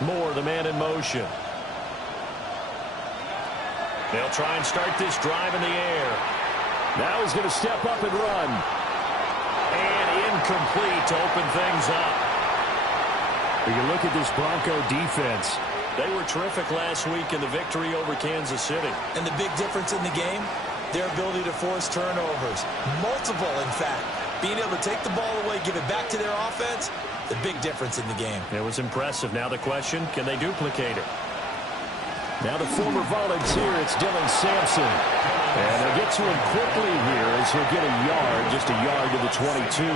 Moore, the man in motion. They'll try and start this drive in the air. Now he's going to step up and run. And incomplete to open things up. We can look at this Bronco defense. They were terrific last week in the victory over Kansas City. And the big difference in the game, their ability to force turnovers. Multiple, in fact. Being able to take the ball away, give it back to their offense, the big difference in the game. It was impressive. Now the question, can they duplicate it? Now the former volunteer, it's Dylan Sampson. And they'll get to him quickly here as he'll get a yard, just a yard to the 22.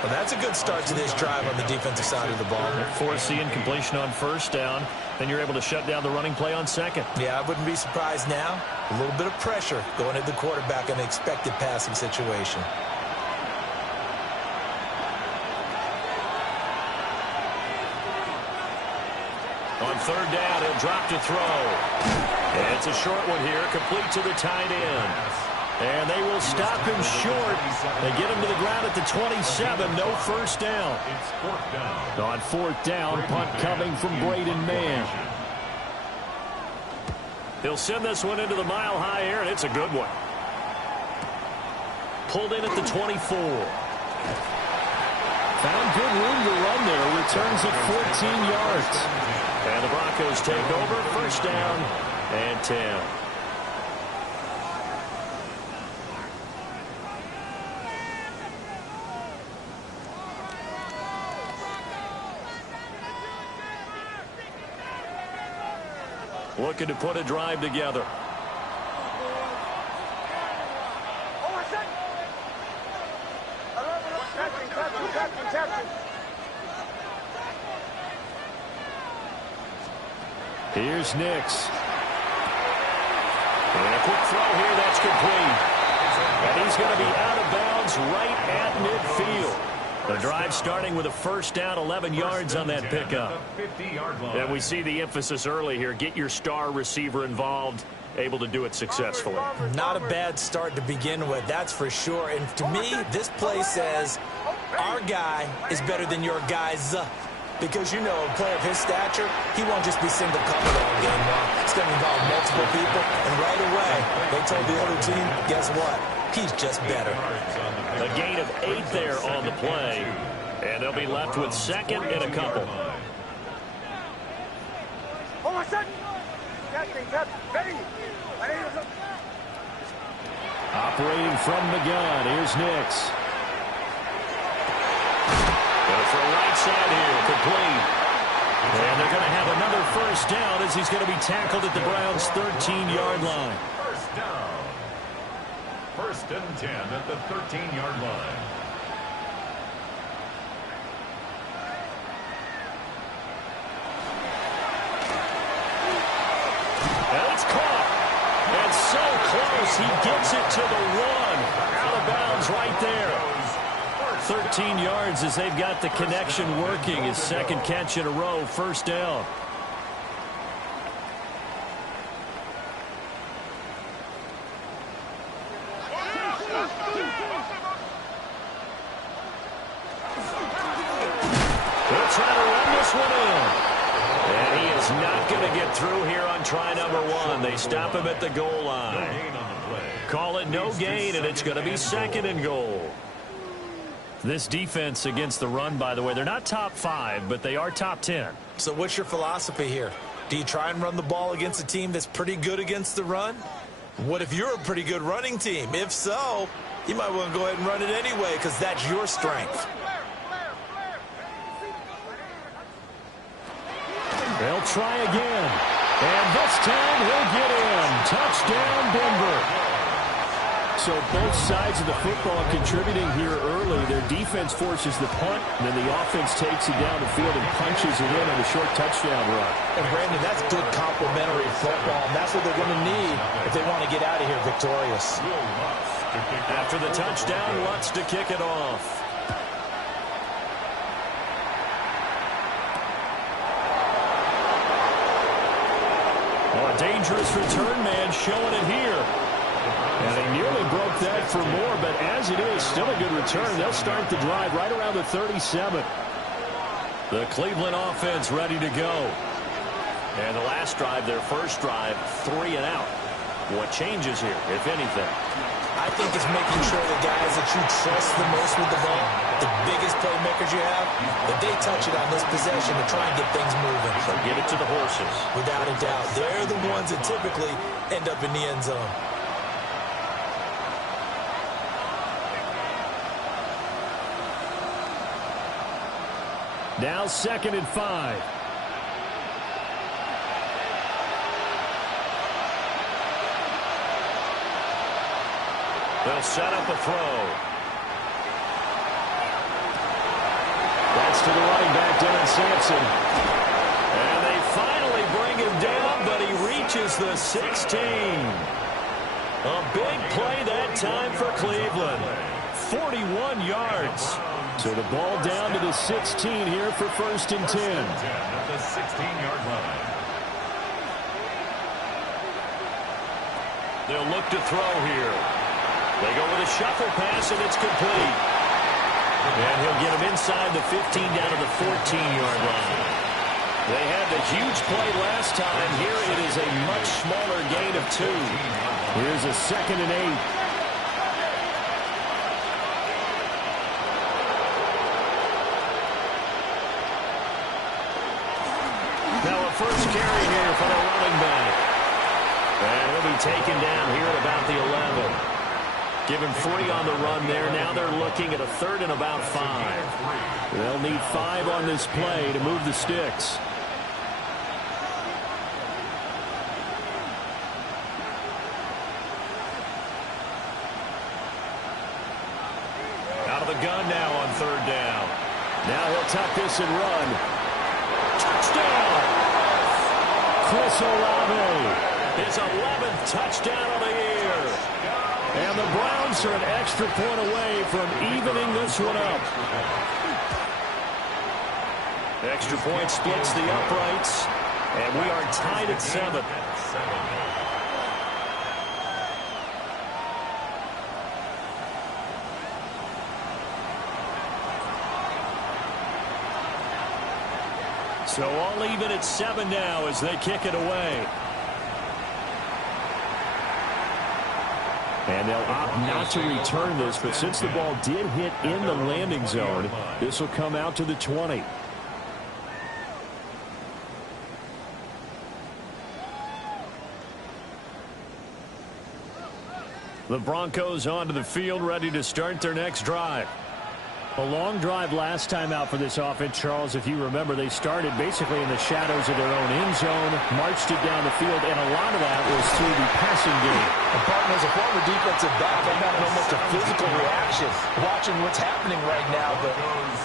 Well, that's a good start to this drive on the defensive side of the ball. Force the incompletion on first down. Then you're able to shut down the running play on second. Yeah, I wouldn't be surprised now. A little bit of pressure going at the quarterback in an expected passing situation. On third down, he'll drop to throw. And it's a short one here, complete to the tight end. And they will stop him short. They get him to the ground at the 27, no first down. On fourth down, punt coming from Braden Mann. He'll send this one into the mile-high air, and it's a good one. Pulled in at the 24. Found good room to run there, returns at 14 yards. And the Broncos take over, first down and 10. Looking to put a drive together. Here's Nix. And a quick throw here, that's complete. And he's going to be out of bounds right at midfield. The drive starting with a first down, 11 yards on that pickup. And we see the emphasis early here. Get your star receiver involved, able to do it successfully. Not a bad start to begin with, that's for sure. And to me, this play says our guy is better than your guy's. Because, you know, a player of his stature, he won't just be single covered all game long. It's going to involve multiple people. And right away, they told the other team, guess what? He's just better. A gain of 8 there on the play. And they'll be left with second and a couple. Operating from the gun, here's Nix. For a right side here, complete. And they're going to have another first down as he's going to be tackled at the Browns' 13-yard line. First down. First and 10 at the 13-yard line. And it's caught. And so close, he gets it to the 1. Out of bounds right there. 13 yards as they've got the connection working. His second catch in a row, first down. They'll try to run this one in. And he is not going to get through here on try number 1. They stop him at the goal line. Call it no gain, and it's going to be second and goal. This defense against the run, by the way, they're not top 5, but they are top 10. So what's your philosophy here? Do you try and run the ball against a team that's pretty good against the run? What if you're a pretty good running team? If so, you might want to go ahead and run it anyway because that's your strength. They'll try again. And this time he'll get in. Touchdown, Denver. So both sides of the football contributing here early. Their defense forces the punt, and then the offense takes it down the field and punches it in on a short touchdown run. And, Brandon, that's good complementary football. And that's what they're going to need if they want to get out of here victorious. After the touchdown, Lutz to kick it off. Oh, a dangerous return man showing it here. And they nearly broke that for more, but as it is, still a good return. They'll start the drive right around the 37. The Cleveland offense ready to go. And the last drive, their first drive, 3 and out. What changes here, if anything? I think it's making sure the guys that you trust the most with the ball, the biggest playmakers you have, that they touch it on this possession to try and get things moving. So get it to the horses. Without a doubt. They're the ones that typically end up in the end zone. Now 2nd and 5. They'll set up a throw. That's to the running back, Dylan Sampson. And they finally bring him down, but he reaches the 16. A big play that time for Cleveland. 41 yards. So the ball down to the 16 here for 1st and 10. At the 16-yard line. They'll look to throw here. They go with a shuffle pass, and it's complete. And he'll get him inside the 15 down to the 14-yard line. They had the huge play last time. Here it is a much smaller gain of 2. Here's a 2nd and 8. Now a first carry here for the running back. And he'll be taken down here at about the 11. Give him 3 on the run there. Now they're looking at a 3rd and about 5. They'll need 5 on this play to move the sticks. Out of the gun now on 3rd down. Now he'll tuck this and run. Touchdown! Chris Olave. His 11th touchdown of the year. And the Browns are an extra point away from evening this one up. Extra point splits the uprights. And we are tied at 7. So all even at 7 now as they kick it away. And they'll opt not to return this, but since the ball did hit in the landing zone, this will come out to the 20. The Broncos onto the field, ready to start their next drive. A long drive last time out for this offense, Charles. If you remember, they started basically in the shadows of their own end zone, marched it down the field, and a lot of that was through the passing game. As a former defensive back, I'm having almost a physical reaction watching what's happening right now. But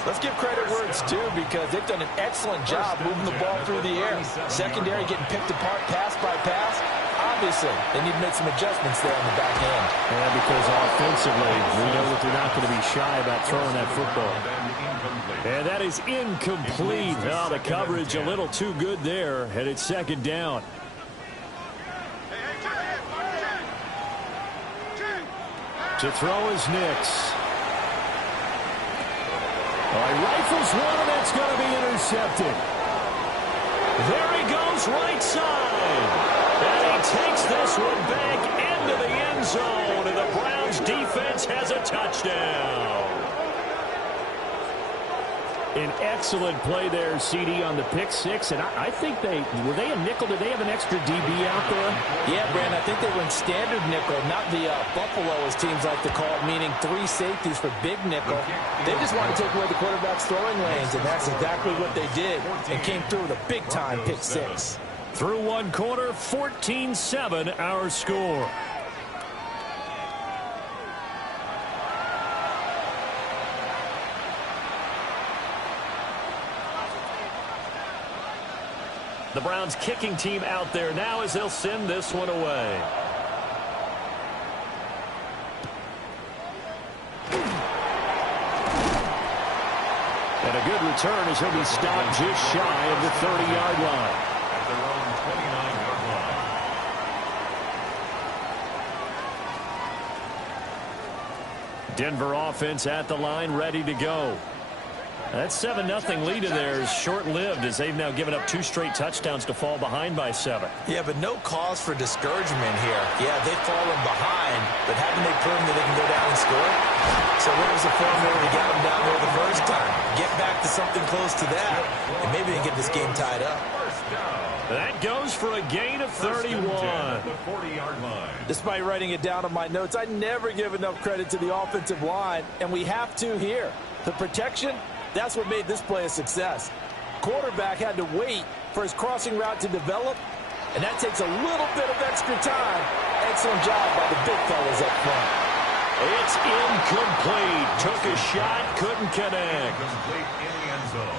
let's give credit where it's due, because they've done an excellent job moving the ball through the air. Secondary getting picked apart pass by pass. Obviously, they need to make some adjustments there on the back end. And because offensively, we know that they're not going to be shy about throwing that football. And that is incomplete. Oh, the coverage a little too good there, and it's 2nd down. To throw is Nix. Rifles one, and it's going to be intercepted. There he goes, right side. And he takes this one back into the end zone, and the Browns defense has a touchdown. An excellent play there, CD, on the pick 6. And I think were they a nickel? Did they have an extra DB out there? Yeah, Brandon, I think they were in standard nickel, not the Buffalo, as teams like to call it, meaning 3 safeties for big nickel. They just want to take away the quarterback's throwing lanes, and that's exactly what they did, and came through with a big-time pick 6. Through one quarter, 14-7 our score. The Browns kicking team out there now as they'll send this one away. And a good return as he'll be stopped just shy of the 30-yard line. At their own 29-yard line. Denver offense at the line, ready to go. That 7-0 lead of theirs short-lived as they've now given up 2 straight touchdowns to fall behind by 7. Yeah, but no cause for discouragement here. Yeah, they've fallen behind, but haven't they proven that they can go down and score? So what was the formula we got them down there the first time? Get back to something close to that, and maybe they can get this game tied up. That goes for a gain of 31. The 40-yard line. Despite writing it down on my notes, I never give enough credit to the offensive line, and we have to here. The protection, that's what made this play a success. Quarterback had to wait for his crossing route to develop, and that takes a little bit of extra time. Excellent job by the big fellas up front. It's incomplete. Took a shot, couldn't connect.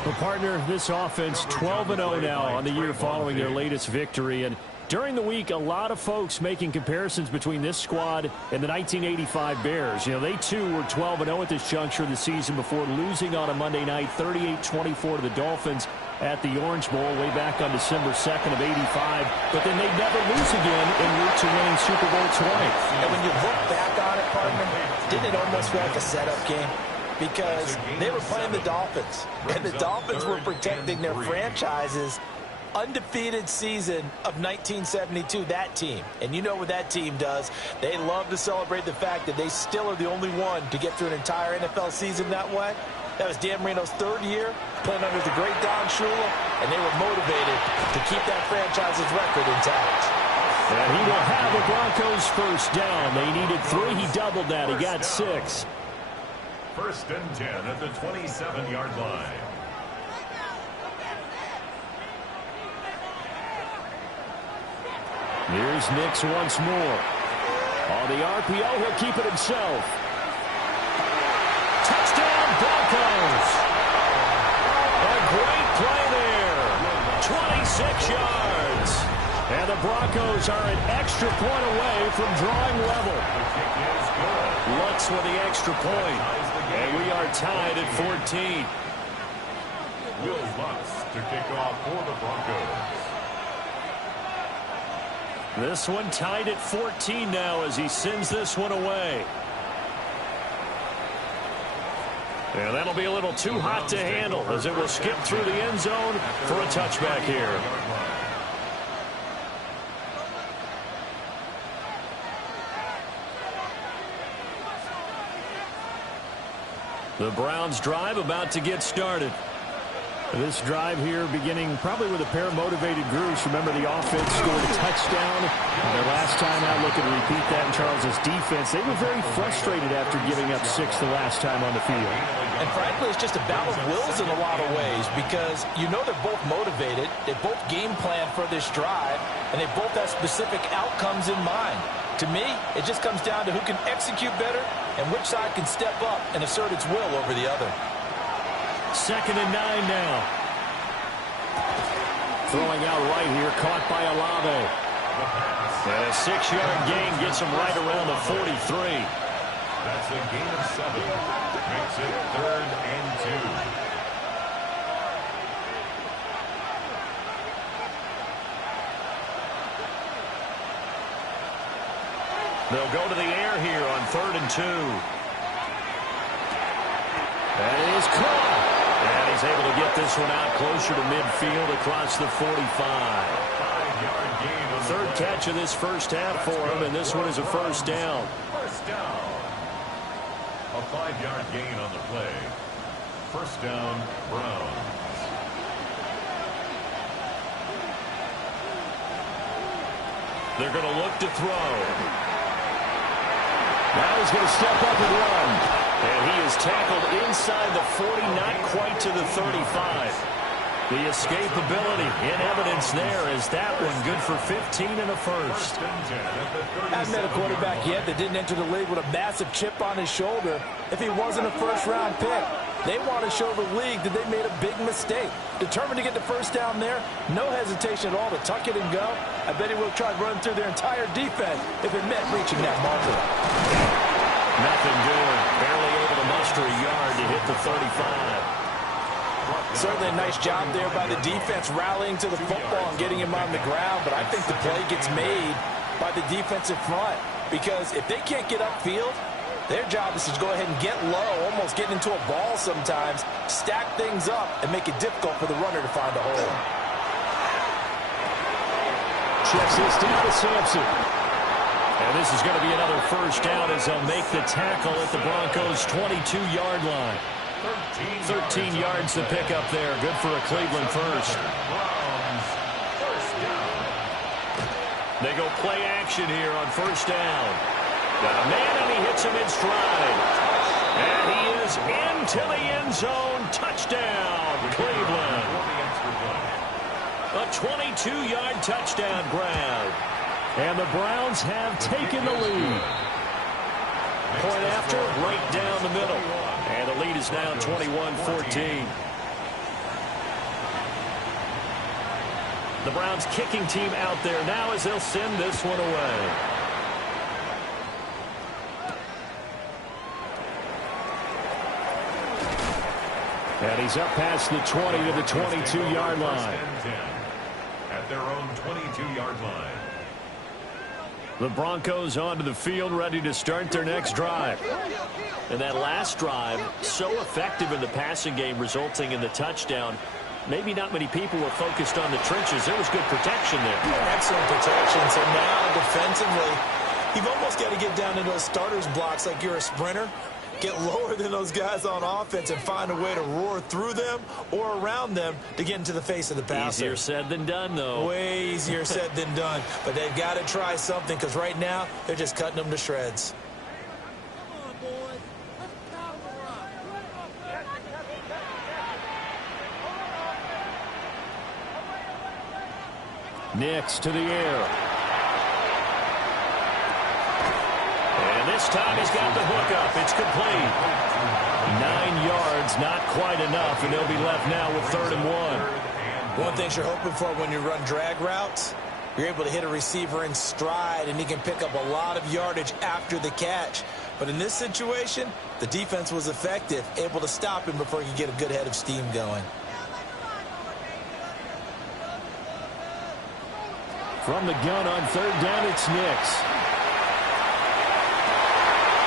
Well, partner, this offense 12-0 now on the year following their latest victory. And during the week, a lot of folks making comparisons between this squad and the 1985 Bears. You know, they too were 12-0 at this juncture of the season before losing on a Monday night 38-24 to the Dolphins at the Orange Bowl way back on December 2nd of 85. But then they'd never lose again en route to winning Super Bowl 20. And when you look back on it, partner, didn't it almost feel like a setup game? Because they were playing the Dolphins, and the Dolphins were protecting their franchise's undefeated season of 1972, that team. And you know what that team does. They love to celebrate the fact that they still are the only one to get through an entire NFL season that way. That was Dan Marino's 3rd year playing under the great Don Shula, and they were motivated to keep that franchise's record intact. And he will have the Broncos first down. They needed 3. He doubled that. He got 6. 1st and 10 at the 27-yard line. Here's Nix once more. On the RPO, he'll keep it himself. Touchdown, Broncos. A great play there. 26 yards. And the Broncos are an extra point away from drawing level. Lutz with the extra point. And we are tied at 14. Will Lutz to kick off for the Broncos. This one tied at 14 now as he sends this one away. And that'll be a little too hot to handle as it will skip through the end zone for a touchback here. The Browns drive about to get started. This drive here beginning probably with a pair of motivated groups. Remember, the offense scored a touchdown. And their last time out, looking to repeat that in Charles's defense. They were very frustrated after giving up 6 the last time on the field. And frankly, it's just a battle of wills in a lot of ways because you know they're both motivated. They both game plan for this drive, and they both have specific outcomes in mind. To me, it just comes down to who can execute better and which side can step up and assert its will over the other. 2nd and 9 now. Throwing out right here, caught by Olave. And a 6-yard gain gets him right around the 43. That's a gain of 7. Makes it 3rd and 2. They'll go to the air here on 3rd and 2. That is caught. And he's able to get this one out closer to midfield across the 45. 5-yard gain on the 3rd catch of this first half for him, and this one is a first down. First down. A 5-yard gain on the play. First down, Browns. They're going to look to throw. Now he's going to step up and run. And he is tackled inside the 40, not quite to the 35. The escapability in evidence there is that one good for 15 and a first. I've met a quarterback yet that didn't enter the league with a massive chip on his shoulder if he wasn't a first-round pick. They want to show the league that they made a big mistake. Determined to get the first down there, no hesitation at all to tuck it and go. I bet he will try to run through their entire defense if it meant reaching that marker. Nothing doing. Barely able to muster a yard to hit the 35. Certainly a nice job there by the defense rallying to the football and getting him on the ground, but I think the play gets made by the defensive front because if they can't get upfield, Their job is to go ahead and get low, almost getting into a ball sometimes, stack things up, and make it difficult for the runner to find a hole. Checks this down to Sampson. And this is going to be another first down as they'll make the tackle at the Broncos' 22-yard line. 13 yards to pick up there. Good for a Cleveland first. They go play action here on first down. Got a man, and he hits him in stride. And he is into the end zone. Touchdown, Cleveland. A 22-yard touchdown grab. And the Browns have taken the lead. Point after, right down the middle. And the lead is now 21-14. The Browns kicking team out there now as they'll send this one away. And he's up past the 20 to the 22-yard line. At their own 22-yard line. The Broncos onto the field, ready to start their next drive. And that last drive, so effective in the passing game, resulting in the touchdown. Maybe not many people were focused on the trenches. There was good protection there. Excellent protection. So now defensively, you've almost got to get down to those starters blocks like you're a sprinter. Get lower than those guys on offense and find a way to roar through them or around them to get into the face of the passer. Easier said than done, though. Way easier said than done. But they've got to try something because right now they're just cutting them to shreds. Nix to the air. And this time he's got the hook up. It's complete. 9 yards, not quite enough, and they'll be left now with 3rd and 1. One thing you're hoping for when you run drag routes, you're able to hit a receiver in stride, and he can pick up a lot of yardage after the catch. But in this situation, the defense was effective, able to stop him before he could get a good head of steam going. From the gun on 3rd down, it's Nix.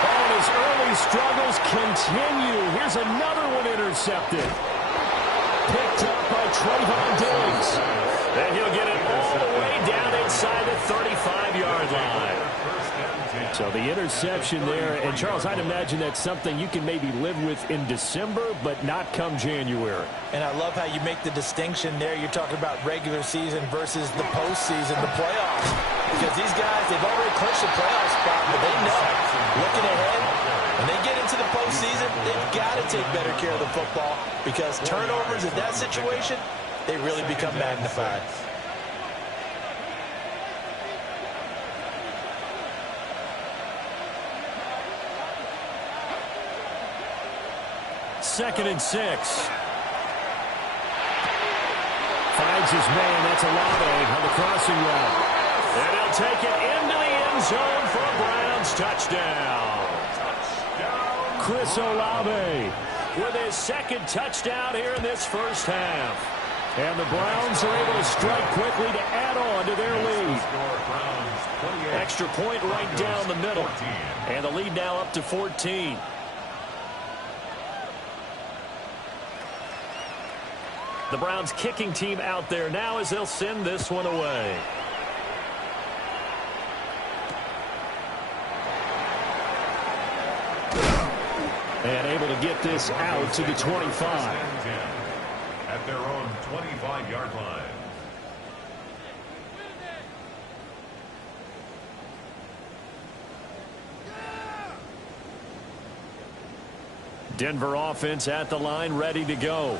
And his early struggles continue. Here's another one intercepted. Picked up by Trayvon Diggs. And he'll get it all the way down inside the 35-yard line. So the interception there, and Charles, I'd imagine that's something you can maybe live with in December, but not come January. And I love how you make the distinction there. You're talking about regular season versus the postseason, the playoffs. Because these guys, they've already clinched the playoff spot, but they know, looking ahead, when they get into the postseason, they've got to take better care of the football because turnovers in that situation, they really become magnified. Second and 6. Finds his man. That's Olave on the crossing route. And he'll take it into the end zone for a Browns touchdown. Chris Olave with his second touchdown here in this first half. And the Browns are able to strike quickly to add on to their lead. Extra point right down the middle. And the lead now up to 14. The Browns kicking team out there now as they'll send this one away. And able to get this out to the 25. At their own 25-yard line. Denver offense at the line, ready to go.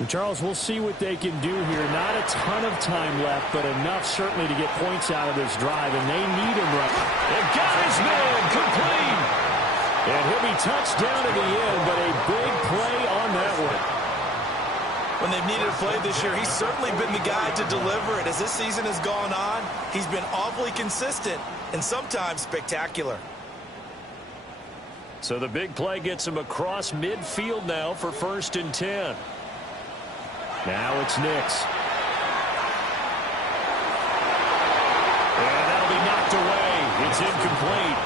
And Charles, we'll see what they can do here. Not a ton of time left, but enough certainly to get points out of this drive, and they need him right. They've got his man complete. And he'll be touched down at the end, but a big play on that one. When they've needed a play this year, he's certainly been the guy to deliver it. As this season has gone on, he's been awfully consistent and sometimes spectacular. So the big play gets him across midfield now for 1st and 10. Now it's Nix. And that'll be knocked away. It's incomplete.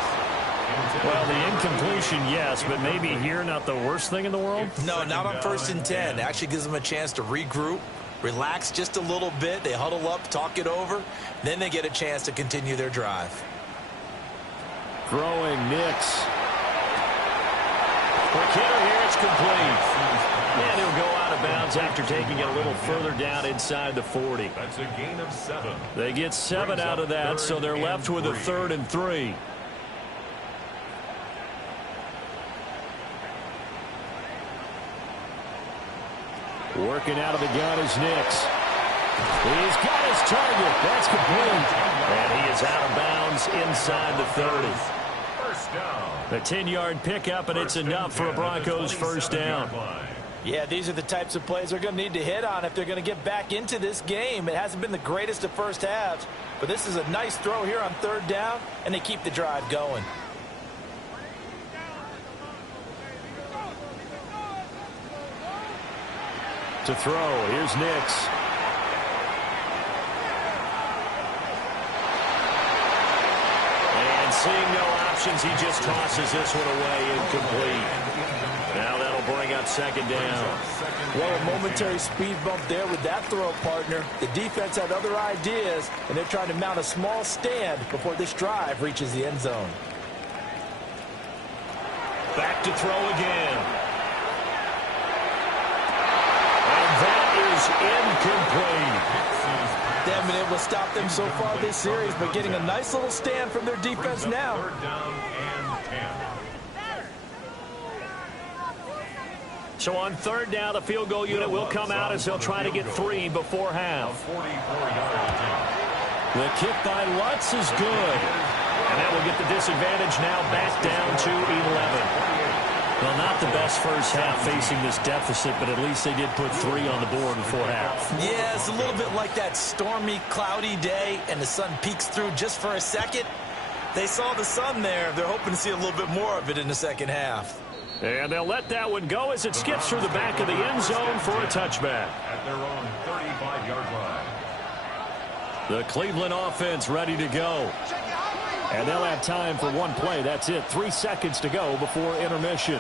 Well, the incompletion, yes, but maybe here not the worst thing in the world? No, not on 1st and 10. It actually gives them a chance to regroup, relax just a little bit. They huddle up, talk it over. Then they get a chance to continue their drive. Throwing Nix. For Kittle here, it's complete. And he'll go out of bounds after taking it a little further down inside the 40. That's a gain of 7. They get 7 out of that, so they're left with a 3rd and 3. Working out of the gun is Nix. He's got his target. That's complete. And he is out of bounds inside the 30. First down. A 10-yard pickup, and it's enough for a Broncos first down. Yeah, these are the types of plays they're going to need to hit on if they're going to get back into this game. It hasn't been the greatest of first halves, but this is a nice throw here on 3rd down, and they keep the drive going. To throw, here's Nix. And seeing no options, he just tosses this one away, incomplete. Now that'll bring up 2nd down. Well, a momentary speed bump there with that throw, partner. The defense had other ideas, and they're trying to mount a small stand before this drive reaches the end zone. Back to throw again. And that is incomplete. They haven't been able to stop them so far this series, but getting a nice little stand from their defense now. 3rd down and 10. So on 3rd down, the field goal unit will come out as they'll try to get 3 before half. 44-yard attempt. The kick by Lutz is good. And that will get the disadvantage now back down to 11. Well, not the best first half facing this deficit, but at least they did put 3 on the board before half. Yeah, it's a little bit like that stormy, cloudy day, and the sun peeks through just for a second. They saw the sun there. They're hoping to see a little bit more of it in the second half. And they'll let that one go as it skips through the back of the end zone for a touchback. At their own 35-yard line. The Cleveland offense ready to go. And they'll have time for one play. That's it. 3 seconds to go before intermission.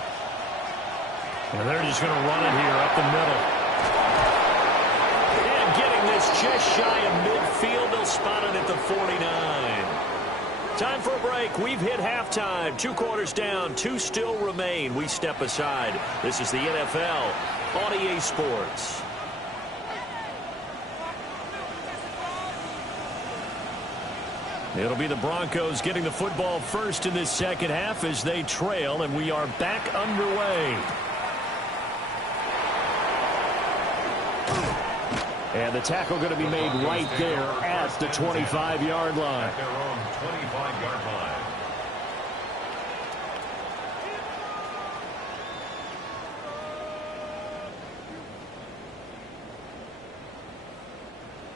And they're just going to run it here up the middle. And getting this just shy of midfield. They'll spot it at the 49. Time for a break. We've hit halftime. 2 quarters down. 2 still remain. We step aside. This is the NFL on EA Sports. It'll be the Broncos getting the football first in this second half as they trail, and we are back underway. And the tackle going to be made right there at the 25-yard line. At their own 25-yard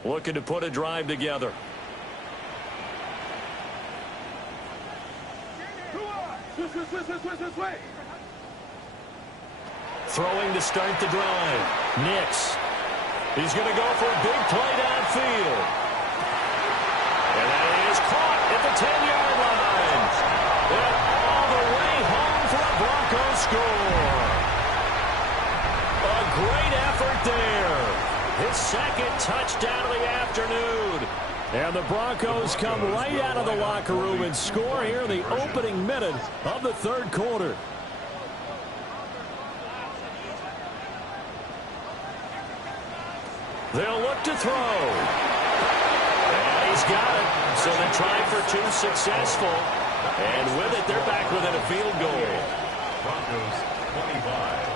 line. Looking to put a drive together. Throwing to start the drive. Nix. He's going to go for a big play downfield. And that is caught at the 10-yard line. And all the way home for a Broncos score. A great effort there. His 2nd touchdown of the afternoon. And the Broncos come right out of the locker room and score here in the opening minute of the 3rd quarter. They'll look to throw. And he's got it. So the try for 2 successful. And with it, they're back within a field goal. Broncos 25.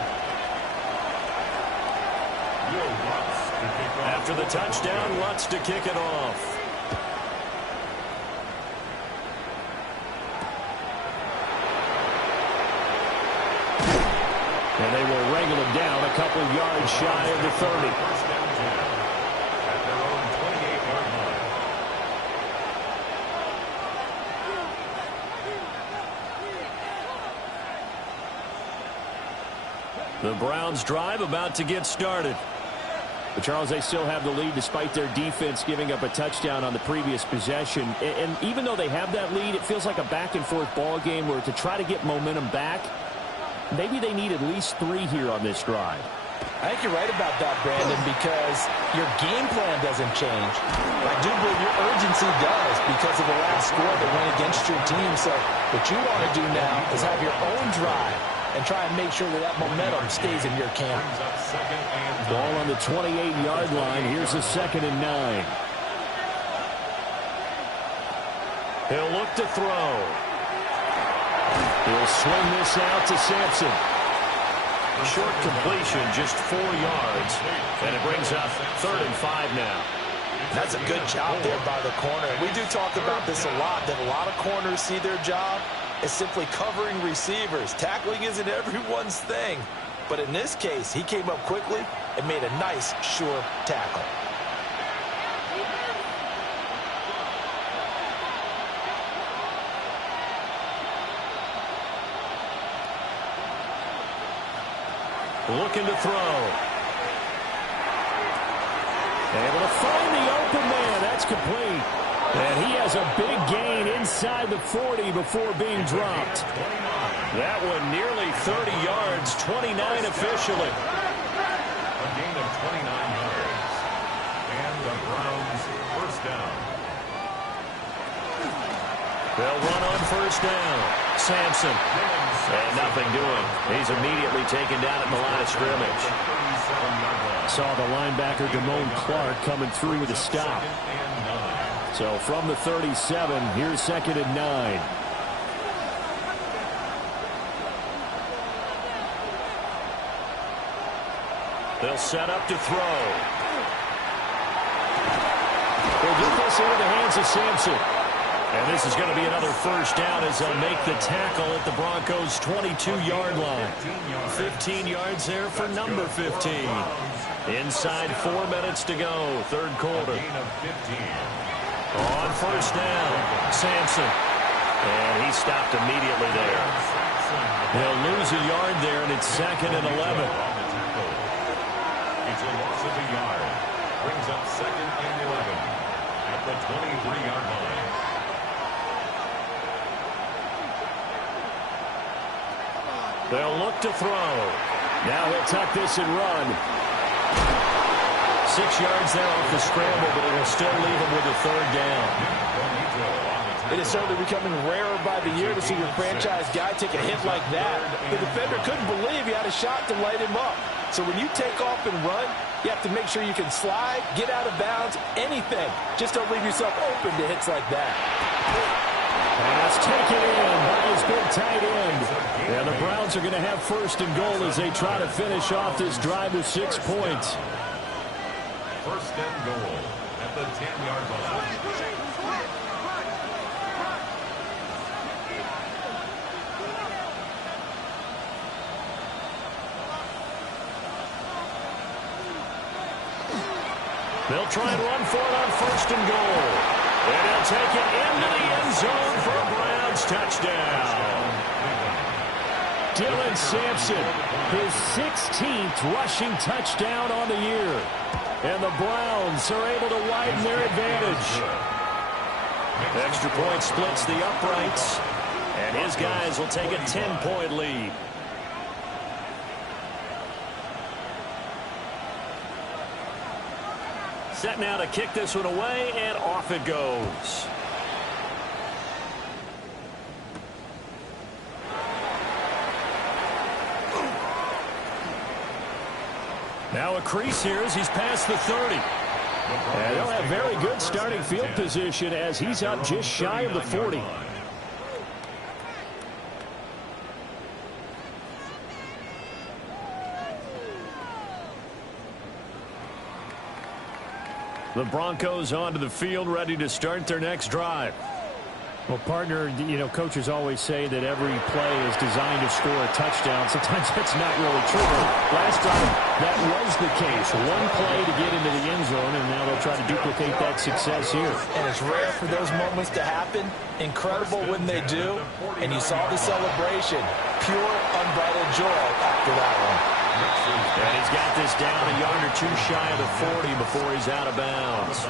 After the touchdown, Lutz to kick it off. And they will wrangle him down a couple yards shy of the 30. First down 10. At their own 28-yard line. The Browns drive about to get started. But, Charles, they still have the lead despite their defense giving up a touchdown on the previous possession. And even though they have that lead, it feels like a back-and-forth ball game where to try to get momentum back, maybe they need at least 3 here on this drive. I think you're right about that, Brandon, because your game plan doesn't change. I do believe your urgency does because of the last score that went against your team. So what you want to do now is have your own drive and try and make sure that that momentum stays in your camp. Ball on the 28-yard line. Here's a 2nd and 9. He'll look to throw. He'll swing this out to Sampson. Short completion, just 4 yards. And it brings up 3rd and 5 now. That's a good job there by the corner. We do talk about this a lot, that a lot of corners see their job as simply covering receivers. Tackling isn't everyone's thing. But in this case, he came up quickly and made a nice, sure tackle. Looking to throw. Able to find the open man. That's complete. And he has a big gain inside the 40 before being dropped. That one nearly 30 yards, 29 officially. A gain of 29 yards. And the Browns first down. They'll run on first down. Sampson. And nothing doing. He's immediately taken down at the line of scrimmage. Saw the linebacker Damone Clark coming through with a stop. So from the 37, here's 2nd and 9. They'll set up to throw. They'll get this into the hands of Sampson. And this is going to be another first down as they'll make the tackle at the Broncos' 22-yard line. 15 yards there for number 15. Inside 4 minutes to go, 3rd quarter. On first down, Sampson. And he stopped immediately there. They'll lose a yard there, and it's 2nd and 11. It's a loss of a yard. Brings up 2nd and 11 at the 23-yard line. They'll look to throw. Now he'll tuck this and run. 6 yards there off the scramble, but it'll still leave him with a 3rd down. It is certainly becoming rarer by the year to see your franchise guy take a hit like that. The defender couldn't believe he had a shot to light him up. So when you take off and run, you have to make sure you can slide, get out of bounds, anything. Just don't leave yourself open to hits like that. Pass taken in by his big tight end. And the Browns are going to have 1st and goal as they try to finish off this drive with 6 points. 1st and goal at the 10-yard line. They'll try and run for it on 1st and goal. And he'll take it into the end zone for a Browns touchdown. Dylan Sampson, his 16th rushing touchdown on the year. And the Browns are able to widen their advantage. Extra point splits the uprights. And his guys will take a 10-point lead. Set now to kick this one away, and off it goes. Now a crease here as he's past the 30. And they'll have very good starting field position as he's up just shy of the 40. The Broncos onto the field, ready to start their next drive. Well, partner, you know, coaches always say that every play is designed to score a touchdown. Sometimes that's not really true. Last drive, that was the case. One play to get into the end zone, and now they'll try to duplicate that success here. And it's rare for those moments to happen. Incredible when they do. And you saw the celebration. Pure, unbridled joy after that one. And he He's got this down a yard or two shy of the 40 before he's out of bounds.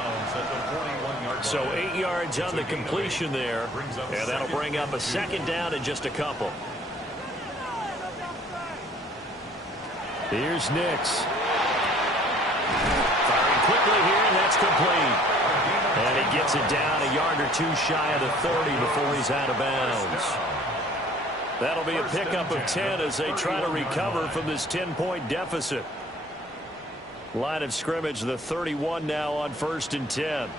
So 8 yards on the completion there, and that'll bring up a second down in just a couple. Here's Nix. Firing quickly here, and that's complete. And he gets it down a yard or two shy of the 30 before he's out of bounds. That'll be a pickup of 10 as they try to recover from this 10-point deficit. Line of scrimmage, the 31 now on 1st and 10.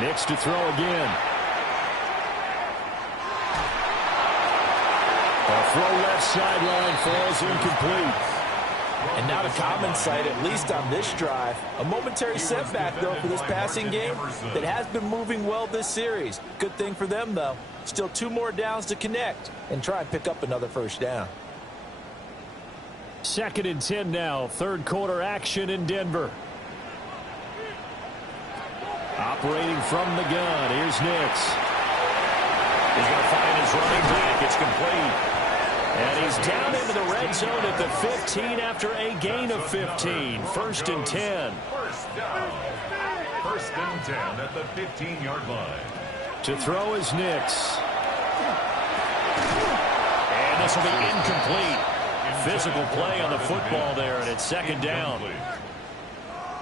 Nix to throw again. A throw left sideline falls incomplete. And not a common sight, at least on this drive. A momentary setback, though, for this passing game that has been moving well this series. Good thing for them, though. Still 2 more downs to connect and try and pick up another first down. 2nd and 10 now. 3rd quarter action in Denver. Operating from the gun. Here's Nix. He's going to find his running back. It's complete. And he's down into the red zone at the 15 after a gain of 15. 1st and 10. First down. 1st and 10 at the 15-yard line. To throw is Nix. And this will be incomplete. Physical play on the football there, and it's 2nd down.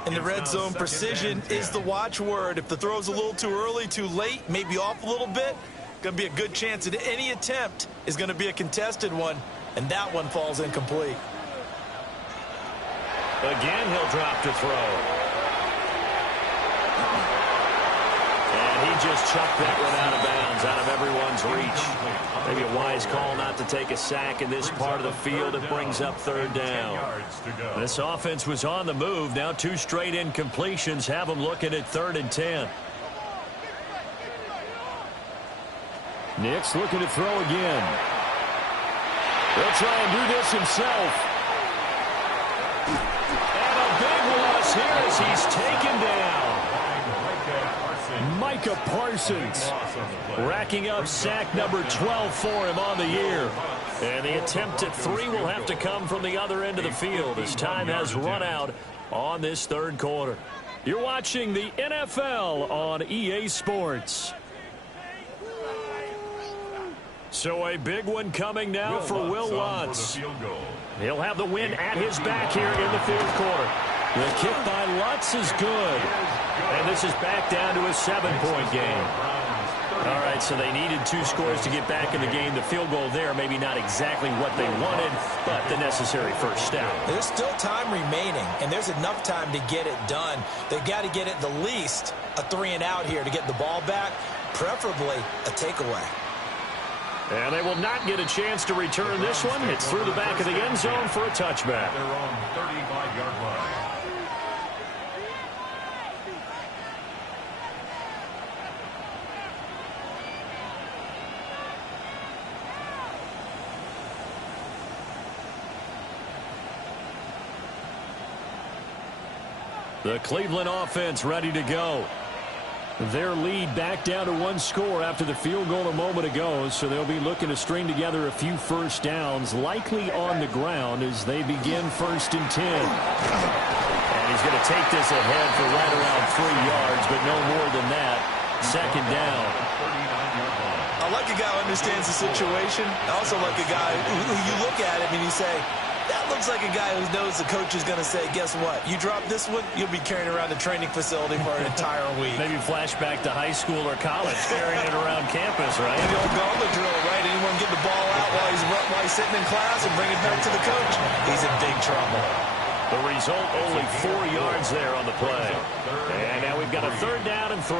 In the red zone, precision is the watchword. If the throw's a little too early, too late, maybe off a little bit, going to be a good chance that any attempt is going to be a contested one, and that one falls incomplete. Again, he'll drop to throw. And he just chucked that one out of bounds, out of everyone's reach. Maybe a wise call not to take a sack in this part of the field. It brings up 3rd down. This offense was on the move. Now 2 straight incompletions have them looking at 3rd and 10. Nix looking to throw again. He'll try and do this himself. And a big loss here as he's taken down. Micah Parsons Racking up sack number 12 for him on the year. And the attempt at 3 will have to come from the other end of the field as time has run out on this 3rd quarter. You're watching the NFL on EA Sports. So a big one coming now for Will Lutz. He'll have the win at his back here in the 4th quarter. The kick by Lutz is good. And this is back down to a 7-point game. All right, so they needed 2 scores to get back in the game. The field goal there, maybe not exactly what they wanted, but the necessary first step. There's still time remaining, and there's enough time to get it done. They've got to get it the least a 3-and-out here to get the ball back, preferably a takeaway. And they will not get a chance to return this one. It's through the back of the end zone for a touchback. They're on 35-yard line. The Cleveland offense ready to go. Their lead back down to 1 score after the field goal a moment ago, so they'll be looking to string together a few first downs, likely on the ground as they begin 1st and 10. And he's going to take this ahead for right around 3 yards, but no more than that. 2nd down. I like a guy who understands the situation. I also like a guy who you look at him and you say, that looks like a guy who knows the coach is going to say, guess what? You drop this one, you'll be carrying around the training facility for an entire week. Maybe flashback to high school or college, carrying it around campus, right? The old gauntlet drill, right? Anyone get the ball out while he's sitting in class and bring it back to the coach? He's in big trouble. The result, only 4 yards there on the play. And now we've got a 3rd down and 3.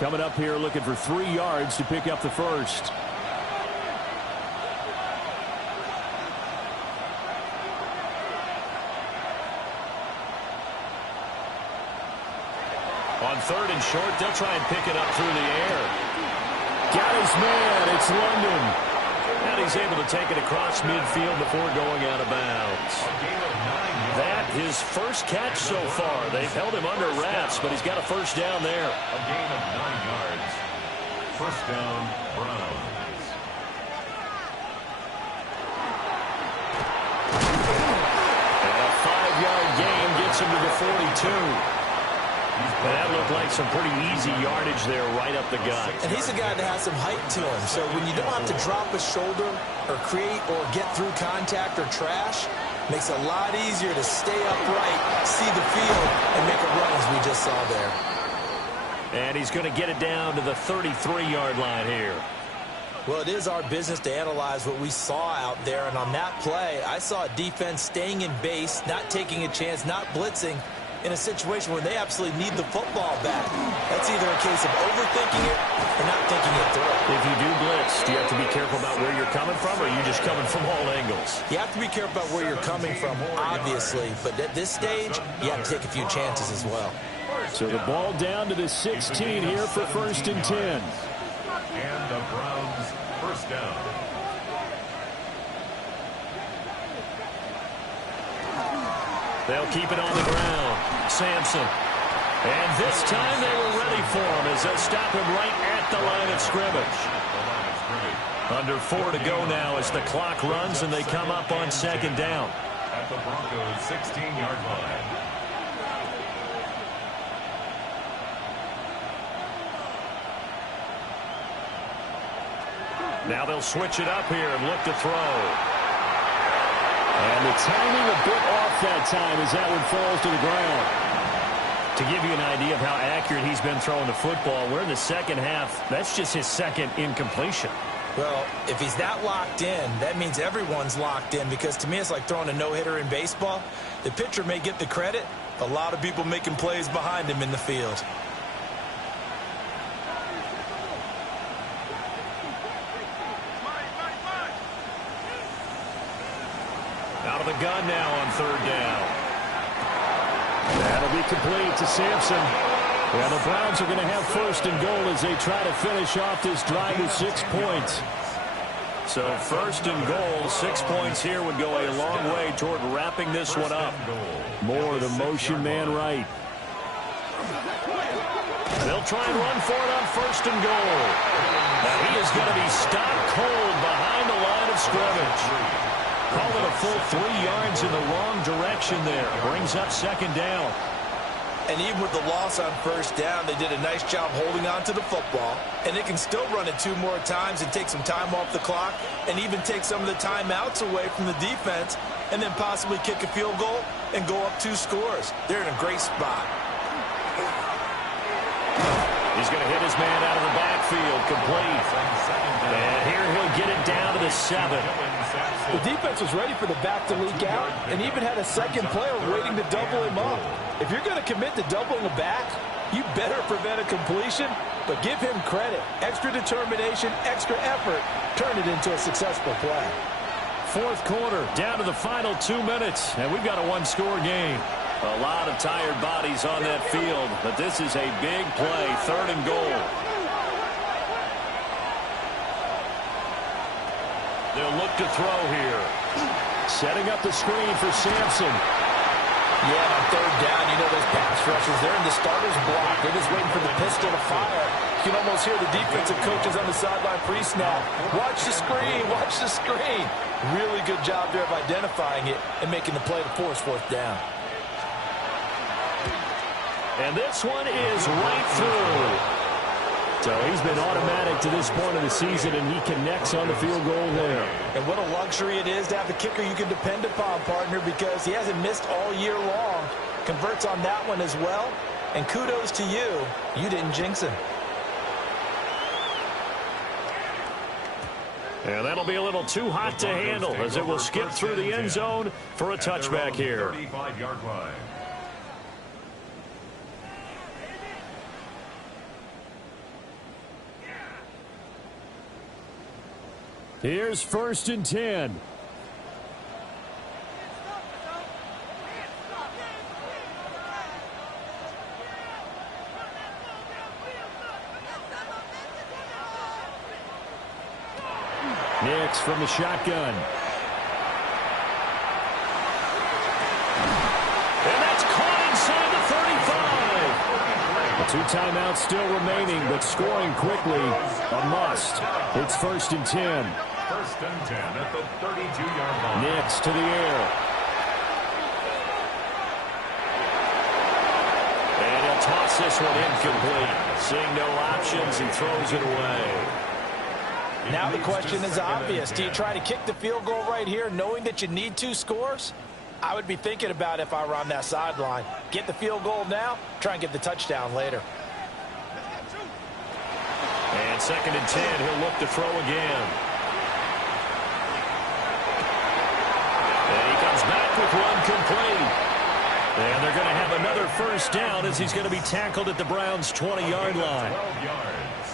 Coming up here looking for 3 yards to pick up the first. On 3rd and short, they'll try and pick it up through the air. Got his man. It's London. And he's able to take it across midfield before going out of bounds. A gain of 9 his first catch so far. They've held him under wraps, but he's got a first down there. A gain of 9 yards. First down, Browns. And a 5-yard gain gets him to the 42. That looked like some pretty easy yardage there right up the gut. And he's a guy that has some height to him. So when you don't have to drop a shoulder or create or get through contact or trash, makes it a lot easier to stay upright, see the field, and make a run as we just saw there. And he's going to get it down to the 33-yard line here. Well, it is our business to analyze what we saw out there. And on that play, I saw a defense staying in base, not taking a chance, not blitzing, in a situation where they absolutely need the football back. That's either a case of overthinking it or not thinking it through. If you do blitz, do you have to be careful about where you're coming from, or are you just coming from all angles? You have to be careful about where you're coming from, obviously. But at this stage, you have to take a few chances as well. So the ball down to the 16 here for 1st and 10. And the Browns first down. They'll keep it on the ground. Sampson. And this time they were ready for him as they'll stop him right at the line of scrimmage. Under 4 to go now as the clock runs and they come up on 2nd down. At the Broncos' 16-yard line. Now they'll switch it up here and look to throw. And the timing a bit off that time as that one falls to the ground. To give you an idea of how accurate he's been throwing the football, we're in the second half. That's just his second incompletion. Well, if he's that locked in, that means everyone's locked in, because to me it's like throwing a no-hitter in baseball. The pitcher may get the credit, a lot of people making plays behind him in the field. Out of the gun now on 3rd down. That'll be complete to Sampson. Well, the Browns are going to have 1st and goal as they try to finish off this drive with 6 points. So 1st and goal, 6 points here would go a long way toward wrapping this one up. More the motion man right. They'll try and run for it on 1st and goal. Now he is going to be stopped cold behind the line of scrimmage. Call it a full 3 yards in the wrong direction there. Brings up 2nd down. And even with the loss on 1st down, they did a nice job holding on to the football. And they can still run it 2 more times and take some time off the clock and even take some of the timeouts away from the defense and then possibly kick a field goal and go up 2 scores. They're in a great spot. He's going to hit his man out of the backfield, complete. And here he'll get it down to the 7. The defense was ready for the back to leak out and even had a second player waiting to double him up. If you're going to commit to doubling a back, you better prevent a completion, but give him credit. Extra determination, extra effort, turn it into a successful play. 4th quarter, down to the final 2 minutes, and we've got a 1-score game. A lot of tired bodies on that field, but this is a big play, 3rd and goal. They'll look to throw here. Setting up the screen for Sampson. Yeah, on 3rd down, you know those pass rushers, they're in the starter's block. They're just waiting for the pistol to fire. You can almost hear the defensive coaches on the sideline pre-snap. Watch the screen, watch the screen. Really good job there of identifying it and making the play to force 4th down. And this one is right through. So he's been automatic to this point of the season, and he connects on the field goal there. And what a luxury it is to have a kicker you can depend upon, partner, because he hasn't missed all year long. Converts on that one as well. And kudos to you. You didn't jinx him. And that'll be a little too hot to handle as it will skip through the end zone for a touchback here. 35-yard line. Here's 1st and 10. Nix from the shotgun. 2 timeouts still remaining, but scoring quickly, a must. It's 1st and 10. 1st and 10 at the 32-yard line. Nix to the air. And he'll toss this one incomplete. Seeing no options, he throws it away. Now the question is obvious. Do you try to kick the field goal right here knowing that you need 2 scores? I would be thinking about if I were on that sideline. Get the field goal now, try and get the touchdown later. And 2nd and 10, he'll look to throw again. And he comes back with one complete. And they're going to have another 1st down as he's going to be tackled at the Browns' 20-yard line. 12 yards.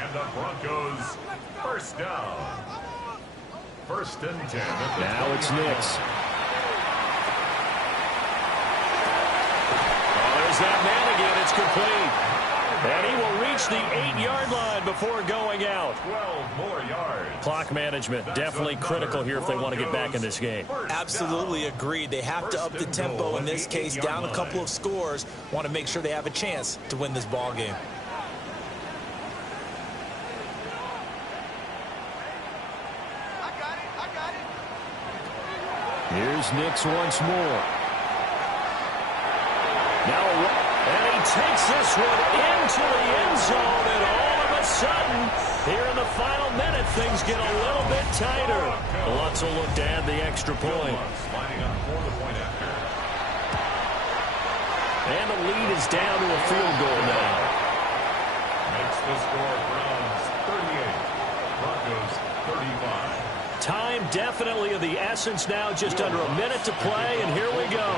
And the Broncos 1st down. 1st and 10. Now it's Nix. There's that man again. It's complete. And he will reach the 8-yard line before going out. 12 more yards. Clock management definitely critical here if they want to get back in this game. Absolutely agreed. They have to up the tempo in this case, down a couple of scores. Want to make sure they have a chance to win this ball game. Here's Nix once more. Now, and he takes this one into the end zone, and all of a sudden, here in the final minute, things get a little bit tighter. Lutz will look to add the extra point. Lining up for the point after. And the lead is down to a field goal now. Makes the score Browns 38. Broncos 35. Time definitely of the essence now, just under a minute to play, and here we go.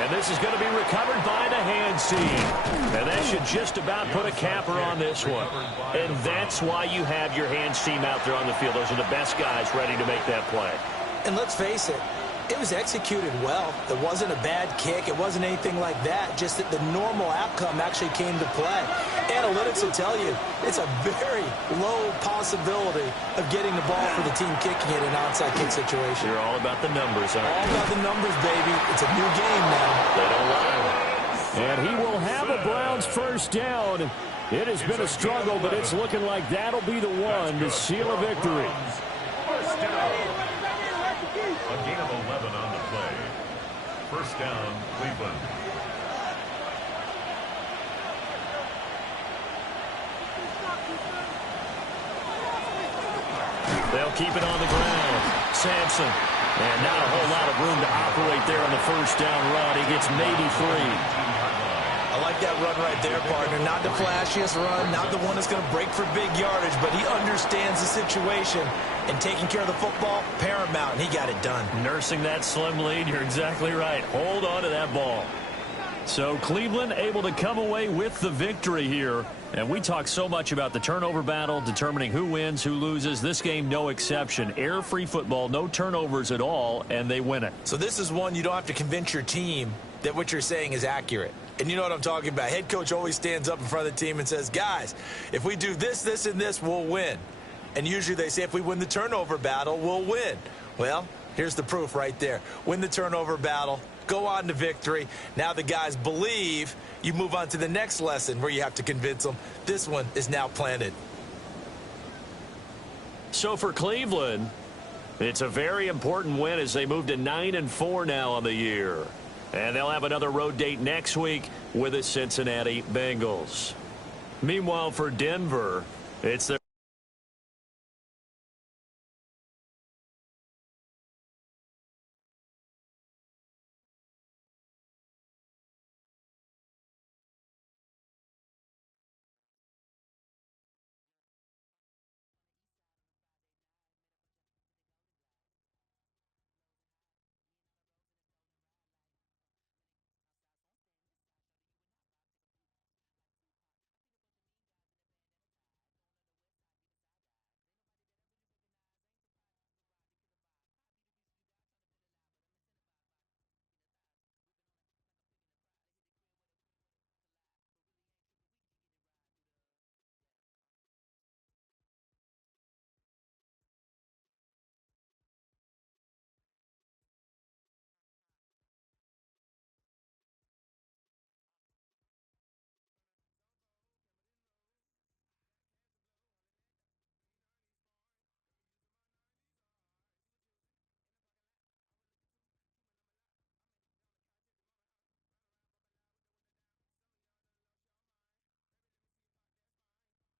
And this is going to be recovered by the hands team. And that should just about put a capper on this one. And that's why you have your hands team out there on the field. Those are the best guys ready to make that play. And let's face it, it was executed well. It wasn't a bad kick. It wasn't anything like that. Just that the normal outcome actually came to play. Analytics will tell you it's a very low possibility of getting the ball for the team kicking it in an onside kick situation. You're all about the numbers, aren't you? All about the numbers, baby. It's a new game now. They don't lie. And he will have a Browns 1st down. It has been a struggle, but it's looking like that'll be the one to seal a victory. 1st down. A gain of 11 on the play. 1st down, Cleveland. They'll keep it on the ground. Sampson. And not a whole lot of room to operate there on the 1st down run. He gets maybe 3. I like that run right there, partner. Not the flashiest run, not the one that's going to break for big yardage, but he understands the situation, and taking care of the football, paramount, and he got it done. Nursing that slim lead, you're exactly right. Hold on to that ball. So Cleveland able to come away with the victory here. And we talk so much about the turnover battle, determining who wins, who loses. This game, no exception. Air-free football, no turnovers at all, and they win it. So this is one you don't have to convince your team that what you're saying is accurate. And you know what I'm talking about. Head coach always stands up in front of the team and says, guys, if we do this, this, and this, we'll win. And usually they say if we win the turnover battle, we'll win. Well, here's the proof right there. Win the turnover battle, go on to victory. Now the guys believe. You move on to the next lesson where you have to convince them. This one is now planted. So for Cleveland, it's a very important win as they move to 9-4 now on the year. And they'll have another road date next week with the Cincinnati Bengals. Meanwhile, for Denver, it's their